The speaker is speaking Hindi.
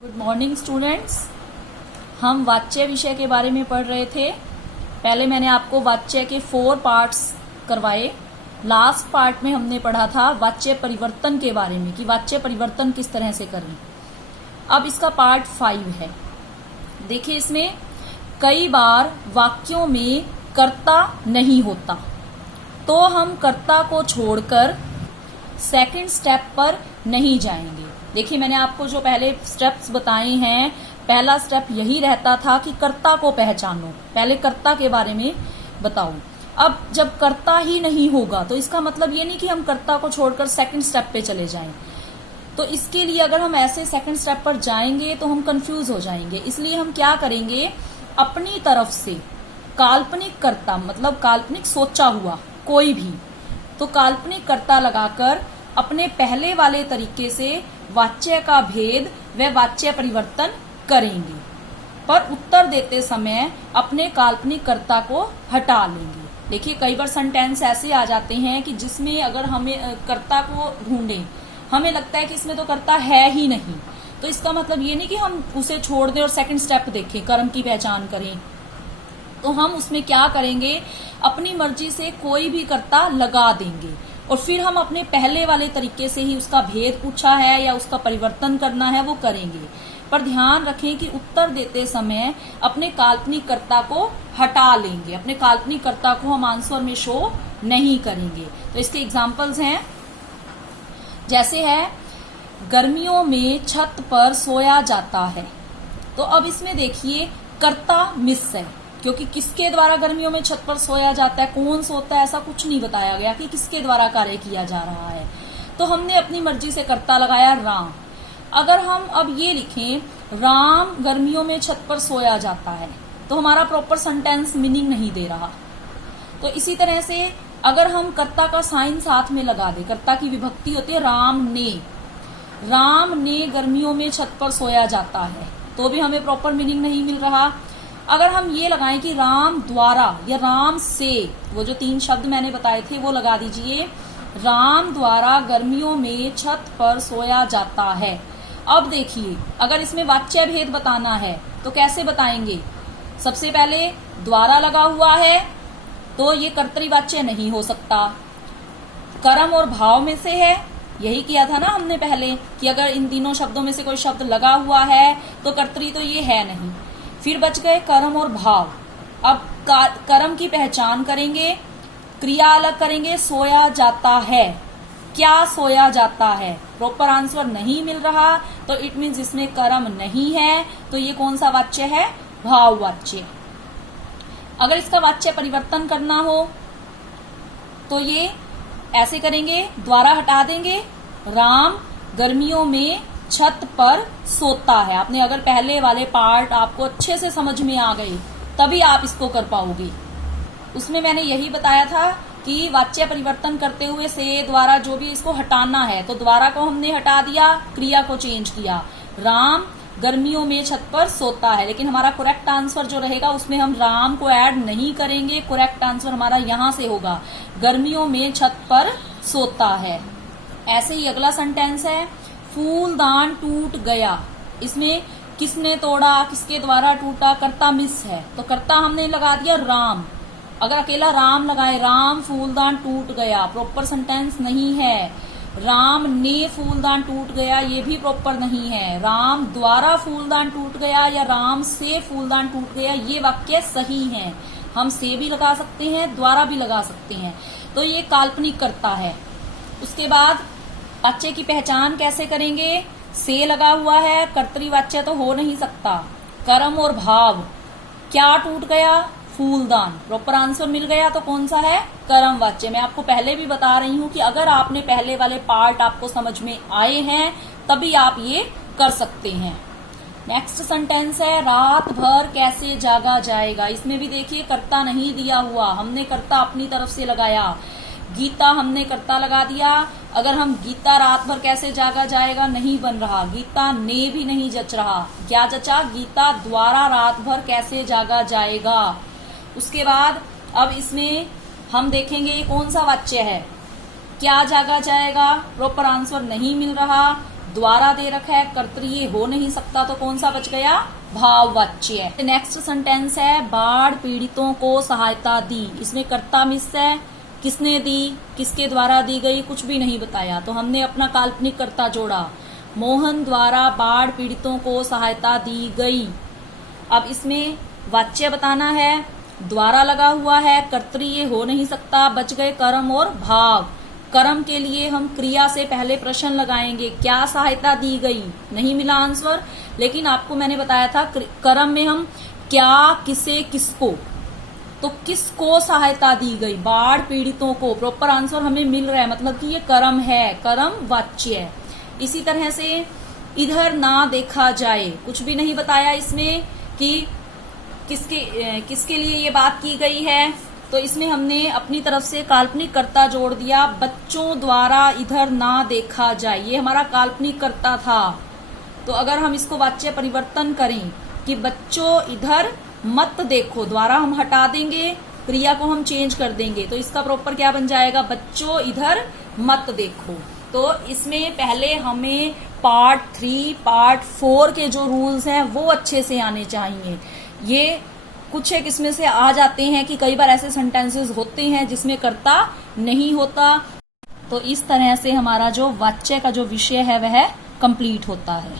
Good morning students. हम वाच्य विषय के बारे में पढ़ रहे थे। पहले मैंने आपको वाच्य के 4 पार्ट्स करवाए। लास्ट पार्ट में हमने पढ़ा था वाच्य परिवर्तन के बारे में कि वाच्य परिवर्तन किस तरह से करें। अब इसका पार्ट 5 है। देखिए, इसमें कई बार वाक्यों में कर्ता नहीं होता, तो हम कर्ता को छोड़कर सेकंड स्टेप पर नहीं जाएंगे। देखिए, मैंने आपको जो पहले स्टेप्स बताए हैं, पहला स्टेप यही रहता था कि कर्ता को पहचानो, पहले कर्ता के बारे में बताओ। अब जब कर्ता ही नहीं होगा तो इसका मतलब ये नहीं कि हम कर्ता को छोड़कर सेकंड स्टेप पे चले जाएं। तो इसके लिए अगर हम ऐसे सेकंड स्टेप पर जाएंगे तो हम कंफ्यूज हो जाएंगे। इसलिए हम क्या करेंगे, अपनी तरफ से काल्पनिक कर्ता, मतलब काल्पनिक सोचा हुआ कोई भी, तो काल्पनिक कर्ता लगाकर अपने पहले वाले तरीके से वाच्य का भेद व वाच्य परिवर्तन करेंगे, पर उत्तर देते समय अपने काल्पनिक कर्ता को हटा लेंगे। देखिए, कई बार सेंटेंस ऐसे आ जाते हैं कि जिसमें अगर हमें कर्ता को ढूंढें, हमें लगता है कि इसमें तो कर्ता है ही नहीं, तो इसका मतलब ये नहीं कि हम उसे छोड़ दें और सेकंड स्टेप देखें, कर्म की पहचान करें। तो हम उसमें क्या करेंगे, अपनी मर्जी से कोई भी कर्ता लगा देंगे और फिर हम अपने पहले वाले तरीके से ही उसका भेद पूछा है या उसका परिवर्तन करना है वो करेंगे। पर ध्यान रखें कि उत्तर देते समय अपने काल्पनिक कर्ता को हटा लेंगे, अपने काल्पनिक कर्ता को हम आंसर में शो नहीं करेंगे। तो इसके एग्जाम्पल्स हैं, जैसे है गर्मियों में छत पर सोया जाता है। तो अब इसमें देखिए कर्ता मिस है, क्योंकि किसके द्वारा गर्मियों में छत पर सोया जाता है, कौन सोता है, ऐसा कुछ नहीं बताया गया कि किसके द्वारा कार्य किया जा रहा है। तो हमने अपनी मर्जी से कर्ता लगाया राम। अगर हम अब ये लिखें राम गर्मियों में छत पर सोया जाता है, तो हमारा प्रॉपर सेंटेंस मीनिंग नहीं दे रहा। तो इसी तरह से अगर हम कर्ता का साइन साथ में लगा दे, कर्ता की विभक्ति होती है राम ने गर्मियों में छत पर सोया जाता है, तो भी हमें प्रॉपर मीनिंग नहीं मिल रहा। अगर हम ये लगाएं कि राम द्वारा या राम से, वो जो 3 शब्द मैंने बताए थे वो लगा दीजिए, राम द्वारा गर्मियों में छत पर सोया जाता है। अब देखिए, अगर इसमें वाच्य भेद बताना है तो कैसे बताएंगे। सबसे पहले द्वारा लगा हुआ है तो ये कर्तृवाच्य नहीं हो सकता। कर्म और भाव में से है, यही किया था ना हमने पहले कि अगर इन तीनों शब्दों में से कोई शब्द लगा हुआ है तो कर्तरी तो ये है नहीं। फिर बच गए कर्म और भाव। अब कर्म की पहचान करेंगे, क्रिया अलग करेंगे, सोया जाता है। क्या सोया जाता है, प्रॉपर आंसर नहीं मिल रहा, तो इट मीन्स इसमें कर्म नहीं है। तो ये कौन सा वाच्य है, भाव वाच्य। अगर इसका वाच्य परिवर्तन करना हो तो ये ऐसे करेंगे, द्वारा हटा देंगे, राम गर्मियों में छत पर सोता है। आपने अगर पहले वाले पार्ट आपको अच्छे से समझ में आ गए तभी आप इसको कर पाओगे। उसमें मैंने यही बताया था कि वाच्य परिवर्तन करते हुए से द्वारा जो भी इसको हटाना है, तो द्वारा को हमने हटा दिया, क्रिया को चेंज किया, राम गर्मियों में छत पर सोता है। लेकिन हमारा करेक्ट आंसर जो रहेगा उसमें हम राम को ऐड नहीं करेंगे। करेक्ट आंसर हमारा यहां से होगा, गर्मियों में छत पर सोता है। ऐसे ही अगला सेंटेंस है, फूलदान टूट गया। इसमें किसने तोड़ा, किसके द्वारा टूटा, कर्ता मिस है, तो कर्ता हमने लगा दिया राम। अगर अकेला राम लगाए, राम फूलदान टूट गया, प्रॉपर सेंटेंस नहीं है। राम ने फूलदान टूट गया, ये भी प्रॉपर नहीं है। राम द्वारा फूलदान टूट गया या राम से फूलदान टूट गया, ये वाक्य सही है। हम से भी लगा सकते हैं, द्वारा भी लगा सकते हैं, तो ये काल्पनिक कर्ता है। उसके बाद वाच्य की पहचान कैसे करेंगे, से लगा हुआ है, कर्तृवाच्य तो हो नहीं सकता। कर्म और भाव, क्या टूट गया, फूलदान, प्रॉपर आंसर मिल गया, तो कौन सा है, कर्म वाच्य। मैं आपको पहले भी बता रही हूं कि अगर आपने पहले वाले पार्ट आपको समझ में आए हैं तभी आप ये कर सकते हैं। नेक्स्ट सेंटेंस है, रात भर कैसे जागा जाएगा। इसमें भी देखिए कर्ता नहीं दिया हुआ, हमने कर्ता अपनी तरफ से लगाया। गीता हमने कर्ता लगा दिया। अगर हम गीता रात भर कैसे जागा जाएगा नहीं बन रहा, गीता ने भी नहीं जच रहा, क्या जचा, गीता द्वारा रात भर कैसे जागा जाएगा। उसके बाद अब इसमें हम देखेंगे कौन सा वाच्य है, क्या जागा जाएगा, प्रॉपर आंसर नहीं मिल रहा। द्वारा दे रखा है, कर्तृ हो नहीं सकता, तो कौन सा बच गया, भाववाच्य। नेक्स्ट सेंटेंस है बाढ़ पीड़ितों को सहायता दी। इसमें कर्ता मिस है, किसने दी, किसके द्वारा दी गई, कुछ भी नहीं बताया, तो हमने अपना काल्पनिक कर्ता जोड़ा। मोहन द्वारा बाढ़ पीड़ितों को सहायता दी गई। अब इसमें वाच्य बताना है, द्वारा लगा हुआ है, कर्तृ हो नहीं सकता, बच गए कर्म और भाव। कर्म के लिए हम क्रिया से पहले प्रश्न लगाएंगे, क्या सहायता दी गई, नहीं मिला आंसर, लेकिन आपको मैंने बताया था कर्म में हम क्या, किसे, किसको, तो किसको सहायता दी गई, बाढ़ पीड़ितों को, प्रॉपर आंसर हमें मिल रहा है, मतलब कि ये कर्म है, कर्म वाच्य है। इसी तरह से इधर ना देखा जाए, कुछ भी नहीं बताया इसमें कि किसके लिए ये बात की गई है, तो इसमें हमने अपनी तरफ से काल्पनिक कर्ता जोड़ दिया, बच्चों द्वारा इधर ना देखा जाए, ये हमारा काल्पनिक कर्ता था। तो अगर हम इसको वाच्य परिवर्तन करें कि बच्चों इधर मत देखो, द्वारा हम हटा देंगे, क्रिया को हम चेंज कर देंगे, तो इसका प्रॉपर क्या बन जाएगा, बच्चों इधर मत देखो। तो इसमें पहले हमें पार्ट 3, पार्ट 4 के जो रूल्स हैं वो अच्छे से आने चाहिए। ये कुछ एक इसमें से आ जाते हैं कि कई बार ऐसे सेंटेंसेस होते हैं जिसमें कर्ता नहीं होता, तो इस तरह से हमारा जो वाच्य का जो विषय है वह कंप्लीट होता है।